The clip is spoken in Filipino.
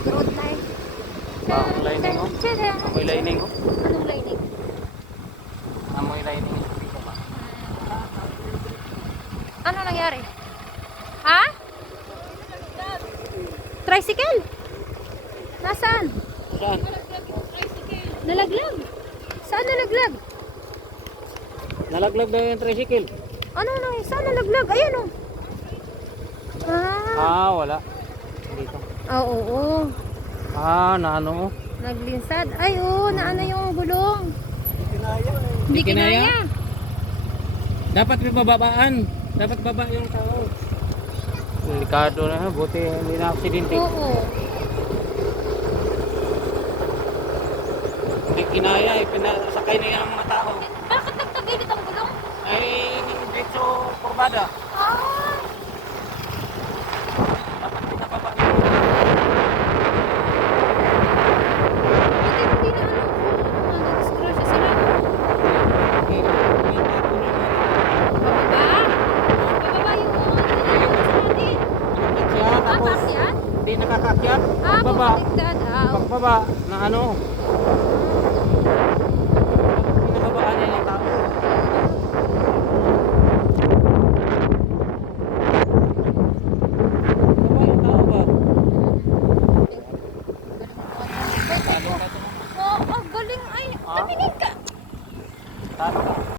nag-road na eh. Ang lining oh. Amoy lining oh. Anong lining? Amoy lining. Ano nangyari? Ha? Tricycle? Nasaan? Saan? Nalaglag. Saan nalaglag? Nalaglag daw yung tricycle. Ano na? Saan nalaglag? Ayan o. Wala. Dito. Oo, oo. Naano oh. Naglinsad. Ay, oo. Naano yung gulong. Hindi kinaya? kinaya. Dapat may bababaan. Dapat baba yung tao. Delikado na. Buti hindi na aksidente. Oo. Hindi kinaya eh. Pinasakay na yan ang mga tao. Bakit nagtagilid ang gulong? Ay, dito kurbada. Ah! Dapat pinababa. Hindi na ano. Disgrasya sila. Okay. Bababa? Bababa yung natin. Siya, tapos Taas yan? hindi nakakakyat. Pagbaba. Bumaliktad. Pagbaba na ano. Pinababaan niya yung tao. Baba yung tao ba? Oo, galing. Ay, tumingin ka. Talo ka.